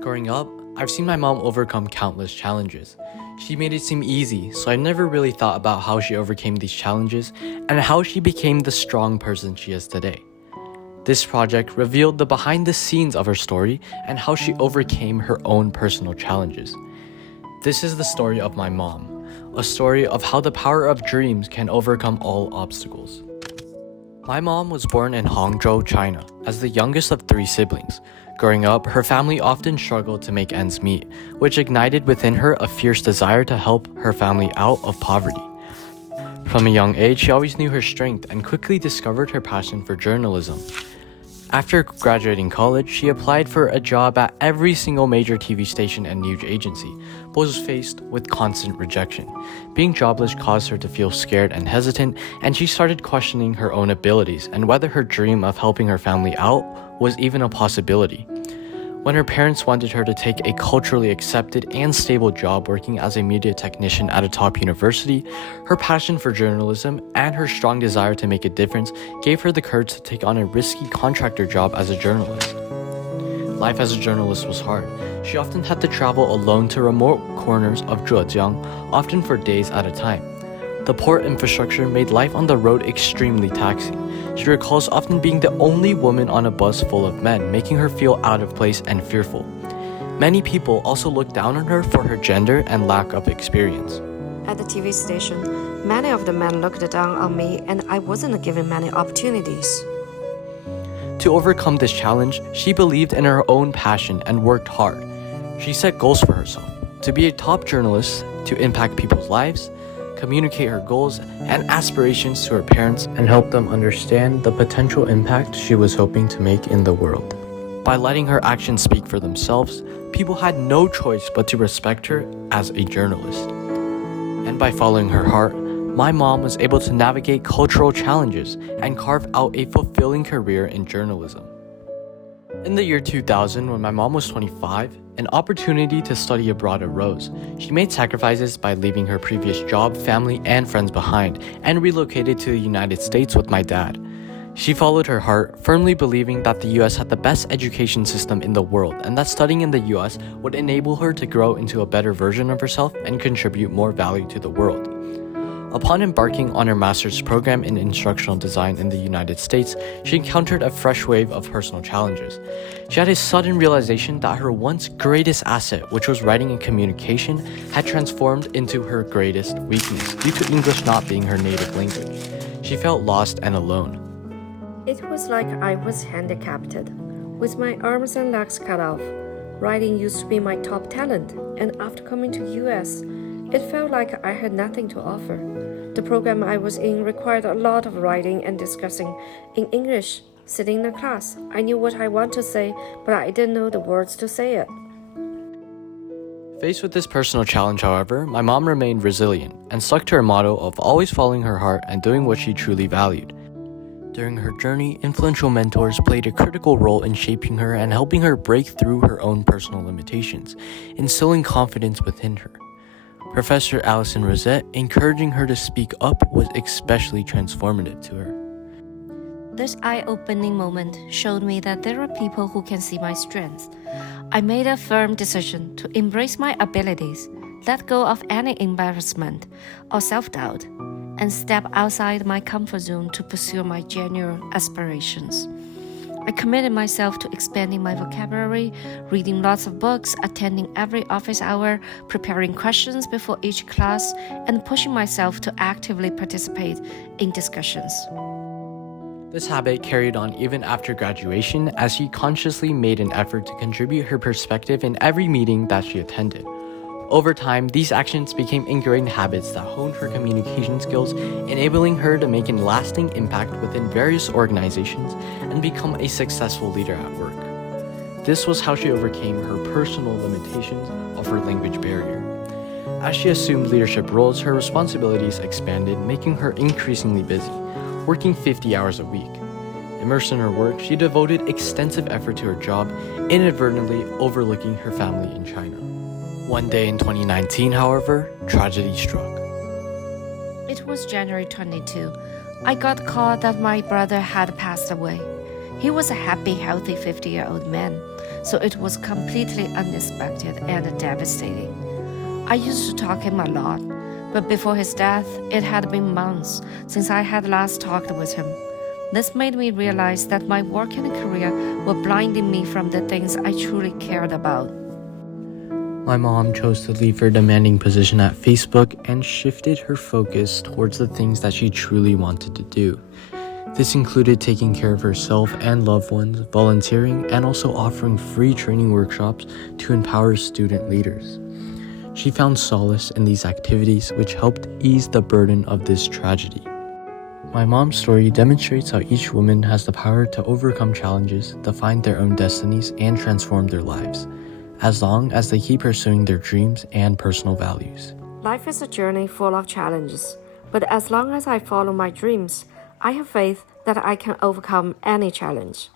Growing up, I've seen my mom overcome countless challenges. She made it seem easy, so I never really thought about how she overcame these challenges and how she became the strong person she is today. This project revealed the behind the scenes of her story and how she overcame her own personal challenges. This is the story of my mom, a story of how the power of dreams can overcome all obstacles. My mom was born in Hangzhou, China, as the youngest of 3 siblings. Growing up, her family often struggled to make ends meet, which ignited within her a fierce desire to help her family out of poverty. From a young age, she always knew her strength and quickly discovered her passion for journalism. After graduating college, she applied for a job at every single major TV station and news agency, but was faced with constant rejection. Being jobless caused her to feel scared and hesitant, and she started questioning her own abilities and whether her dream of helping her family out was even a possibility. When her parents wanted her to take a culturally accepted and stable job working as a media technician at a top university, her passion for journalism and her strong desire to make a difference gave her the courage to take on a risky contractor job as a journalist. Life as a journalist was hard. She often had to travel alone to remote corners of Zhejiang, often for days at a time. The poor infrastructure made life on the road extremely taxing. She recalls often being the only woman on a bus full of men, making her feel out of place and fearful. Many people also looked down on her for her gender and lack of experience. At the TV station, many of the men looked down on me and I wasn't given many opportunities. To overcome this challenge, she believed in her own passion and worked hard. She set goals for herself, to be a top journalist, to impact people's lives, communicate her goals and aspirations to her parents, and help them understand the potential impact she was hoping to make in the world. By letting her actions speak for themselves, people had no choice but to respect her as a journalist. And by following her heart, my mom was able to navigate cultural challenges and carve out a fulfilling career in journalism. In the year 2000, when my mom was 25, an opportunity to study abroad arose. She made sacrifices by leaving her previous job, family, and friends behind, and relocated to the United States with my dad. She followed her heart, firmly believing that the US had the best education system in the world, and that studying in the US would enable her to grow into a better version of herself and contribute more value to the world. Upon embarking on her master's program in instructional design in the United States, she encountered a fresh wave of personal challenges. She had a sudden realization that her once greatest asset, which was writing and communication, had transformed into her greatest weakness due to English not being her native language. She felt lost and alone. It was like I was handicapped, with my arms and legs cut off. Writing used to be my top talent, and after coming to US, it felt like I had nothing to offer. The program I was in required a lot of writing and discussing in English. Sitting in the class, I knew what I want to say, but I didn't know the words to say it. Faced with this personal challenge, however, my mom remained resilient and stuck to her motto of always following her heart and doing what she truly valued. During her journey, influential mentors played a critical role in shaping her and helping her break through her own personal limitations, instilling confidence within her. Professor Alison Rosette encouraging her to speak up was especially transformative to her. This eye-opening moment showed me that there are people who can see my strengths. I made a firm decision to embrace my abilities, let go of any embarrassment or self-doubt, and step outside my comfort zone to pursue my genuine aspirations. I committed myself to expanding my vocabulary, reading lots of books, attending every office hour, preparing questions before each class, and pushing myself to actively participate in discussions. This habit carried on even after graduation, as she consciously made an effort to contribute her perspective in every meeting that she attended. Over time, these actions became ingrained habits that honed her communication skills, enabling her to make a lasting impact within various organizations and become a successful leader at work. This was how she overcame her personal limitations of her language barrier. As she assumed leadership roles, her responsibilities expanded, making her increasingly busy, working 50 hours a week. Immersed in her work, she devoted extensive effort to her job, inadvertently overlooking her family in China. One day in 2019, however, tragedy struck. It was January 22. I got called that my brother had passed away. He was a happy, healthy 50-year-old man, so it was completely unexpected and devastating. I used to talk him a lot, but before his death, it had been months since I had last talked with him. This made me realize that my work and career were blinding me from the things I truly cared about. My mom chose to leave her demanding position at Facebook and shifted her focus towards the things that she truly wanted to do. This included taking care of herself and loved ones, volunteering, and also offering free training workshops to empower student leaders. She found solace in these activities, which helped ease the burden of this tragedy. My mom's story demonstrates how each woman has the power to overcome challenges, define their own destinies, and transform their lives, as long as they keep pursuing their dreams and personal values. Life is a journey full of challenges, but as long as I follow my dreams, I have faith that I can overcome any challenge.